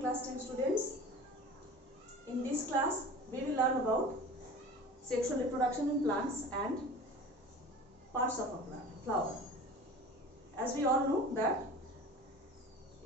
afternoon class 10 students. In this class we will learn about sexual reproduction in plants and parts of a plant, flower. As we all know that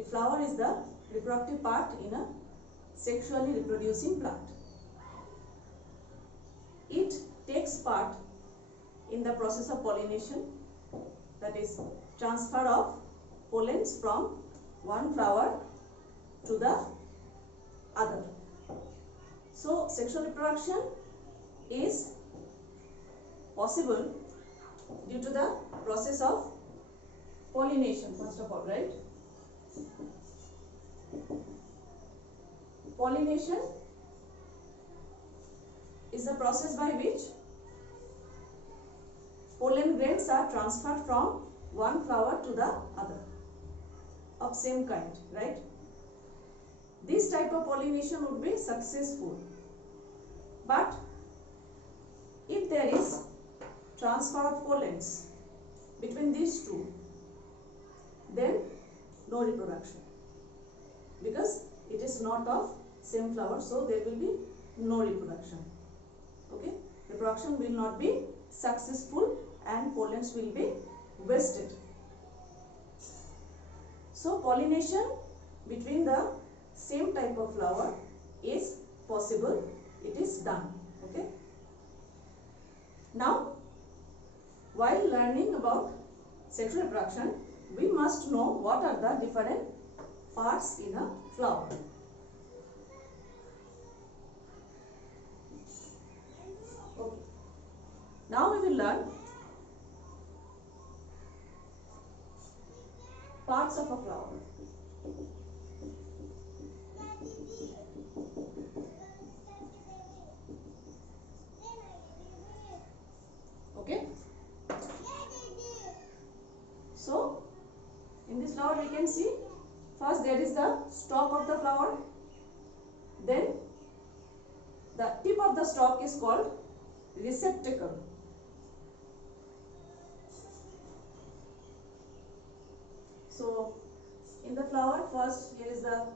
a flower is the reproductive part in a sexually reproducing plant. It takes part in the process of pollination, that is transfer of pollens from one flower to the other. So sexual reproduction is possible due to the process of pollination, first of all, right? Pollination is the process by which pollen grains are transferred from one flower to the other of same kind, right? This type of pollination would be successful, but if there is transfer of pollens between these two, then no reproduction, because it is not of same flower, so there will be no reproduction. Okay, reproduction will not be successful and pollens will be wasted. So pollination between the same type of flower is possible, it is done. Okay. Now, while learning about sexual reproduction, we must know what are the different parts in a flower. Okay. Now we will learn parts of a flower. Okay. So in this flower we can see first there is the stalk of the flower, then the tip of the stalk is called receptacle. So in the flower, first here is the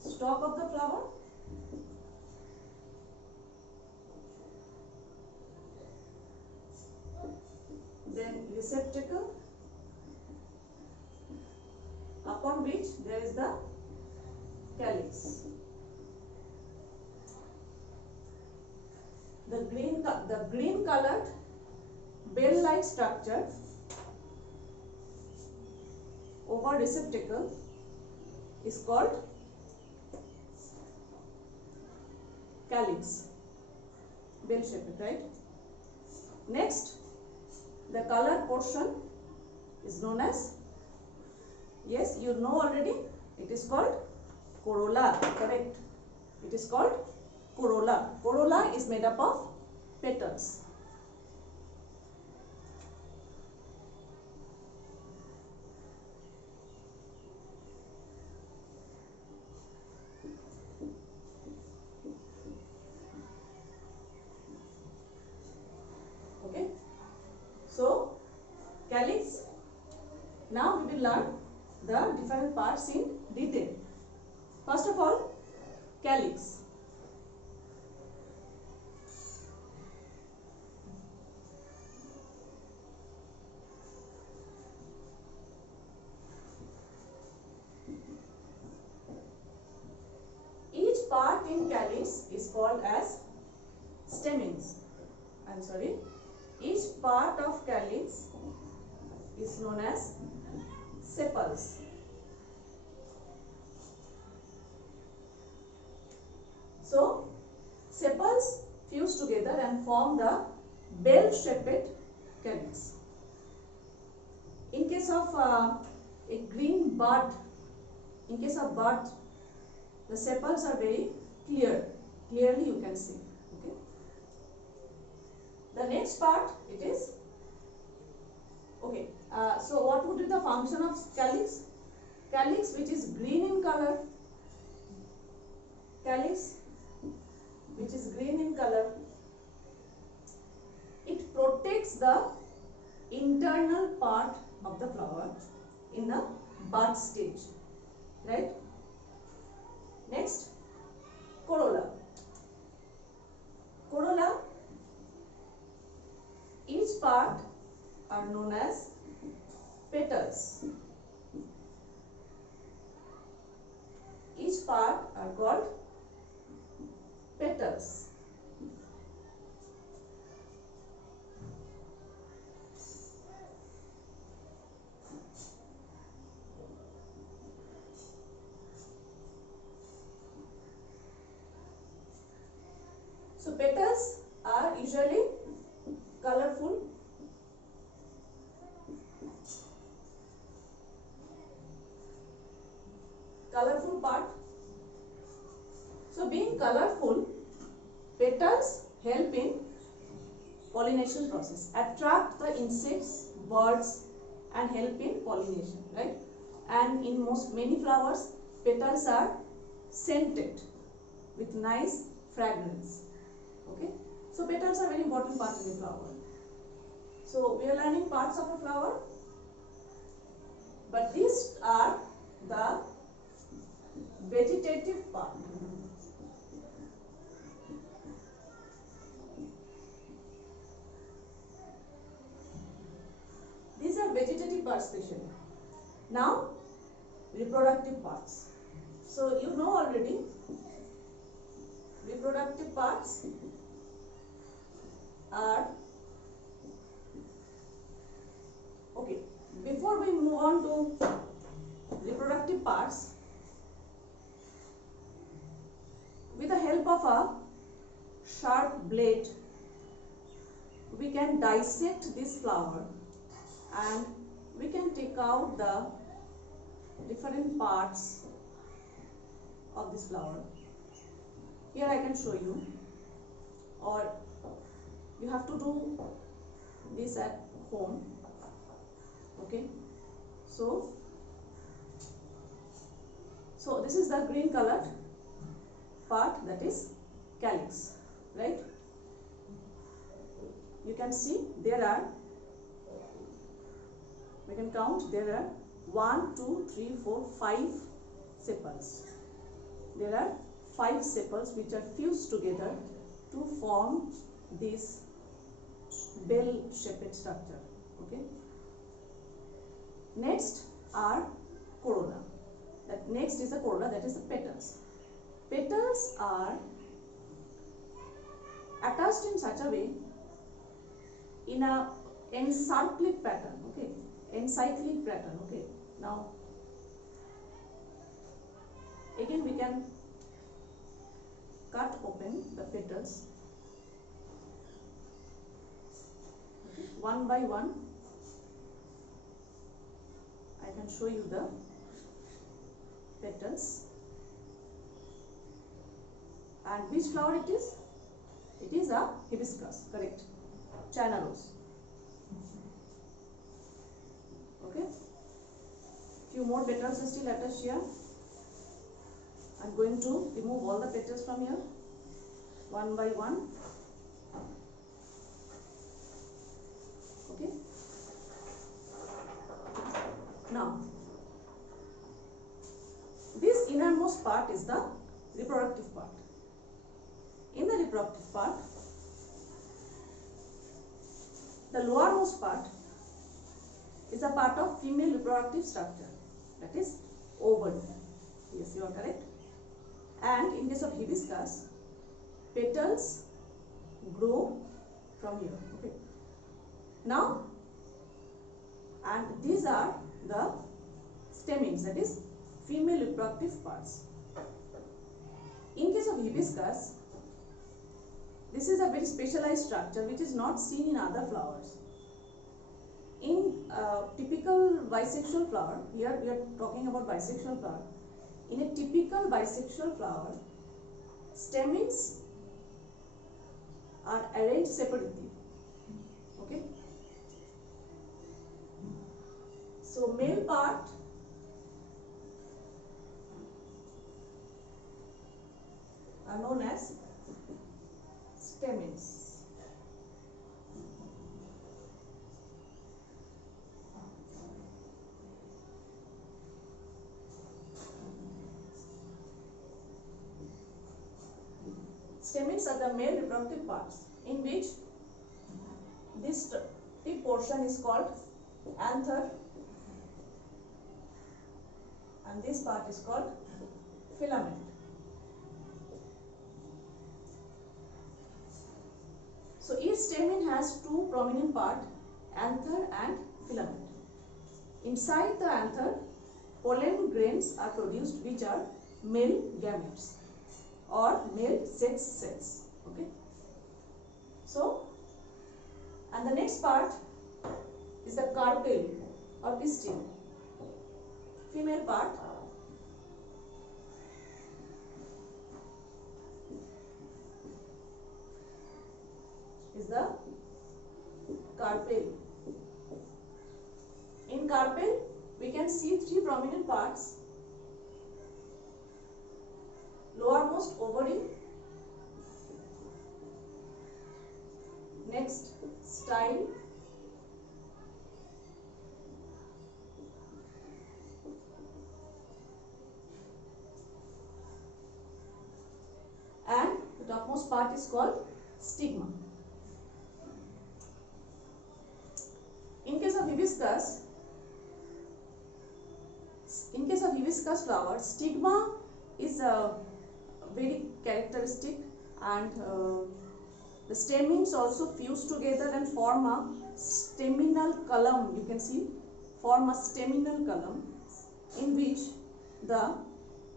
stalk of the flower, then receptacle, upon which there is the calyx. The green colored bell-like structure over receptacle is called calyx, bell shaped, right? Next, the colored portion is known as, yes, you know already, it is called corolla, correct? It is called corolla. Corolla is made up of petals. Okay. So calyx. Now we will learn the different parts in detail. First of all, calyx. Each part in calyx is called as stamens. Each part of calyx is known as sepals. So sepals fuse together and form the bell-shaped calyx. In case of a green bud, in case of bud, the sepals are very clearly you can see. Okay. The next part, it is, okay, so what would be the function of calyx? Calyx, which is green in color, calyx which is green in color, it protects the internal part of the flower in the bud stage. right? Next, corolla. Corolla, each part are known as petals. Each part are called petals. So petals are usually colorful. Colorful part. So being colorful, petals help in pollination process, attract the insects, birds, and help in pollination, right? And in many flowers, petals are scented with nice fragrance. Okay, so petals are very important part in the flower. So we are learning parts of a flower, but these are the vegetative part. These are vegetative parts especially. Now, reproductive parts. So you know already, reproductive parts are, okay, before we move on to reproductive parts, with the help of a sharp blade, we can dissect this flower and we can take out the different parts of this flower. Here I can show you, or you have to do this at home. Okay, so this is the green colored part, that is calyx, right? You can see there are, we can count, there are 1, 2, 3, 4, 5 sepals. There are 5 sepals which are fused together to form this bell-shaped structure. Okay. Next are corolla. That next is a corolla, that is the petals. Petals are attached in such a way in a encyclic pattern. Okay, encyclic pattern. Okay. Now again we can cut open the petals. Okay. One by one I can show you the petals. And which flower it is? It is a hibiscus, correct? China rose. Okay. Few more petals are still attached here. I am going to remove all the petals from here, one by one. Okay. Now, this innermost part is the reproductive part. In the reproductive part, the lowermost part is a part of female reproductive structure, that is ovary. Yes, you are correct. And in case of hibiscus, petals grow from here. Okay. Now, and these are the stamens, that is female reproductive parts. In case of hibiscus, this is a very specialized structure which is not seen in other flowers. In typical bisexual flower, here we are talking about bisexual flower. In a typical bisexual flower, stamens are arranged separately. Okay. So male part are known as stamens. Stamens are the male reproductive parts in which this tip portion is called anther and this part is called filament. So each stamen has two prominent parts, anther and filament. Inside the anther, pollen grains are produced which are male gametes or male sex cells. Okay. So, and the next part is the carpel or pistil, female part. Is the carpel. In carpel, we can see three prominent parts. Lowermost ovary, next style, and the topmost part is called stigma. In case of hibiscus flower, stigma is very characteristic, and the stamens also fuse together and form a staminal column. You can see, form a staminal column in which the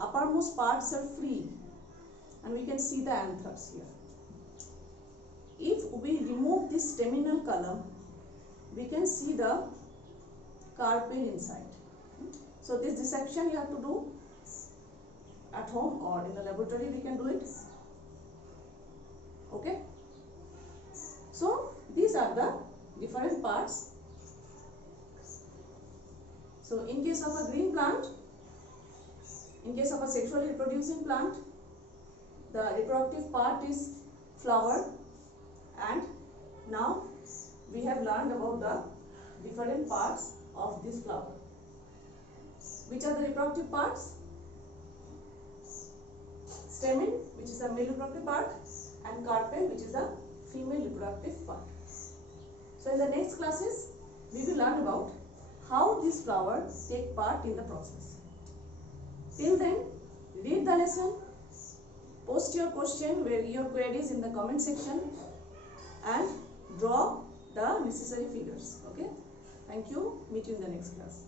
uppermost parts are free, and we can see the anthers here. If we remove this staminal column, we can see the carpel inside. So this dissection you have to do at home or in the laboratory, we can do it. Okay. So these are the different parts. So in case of a green plant, in case of a sexually reproducing plant, the reproductive part is flower, and now we have learned about the different parts of this flower. Which are the reproductive parts? Stamen, which is the male reproductive part, and carpel, which is the female reproductive part. So in the next classes, we will learn about how these flowers take part in the process. Till then, read the lesson, post your question, your queries in the comment section, and draw the necessary figures. Okay. Thank you. Meet you in the next class.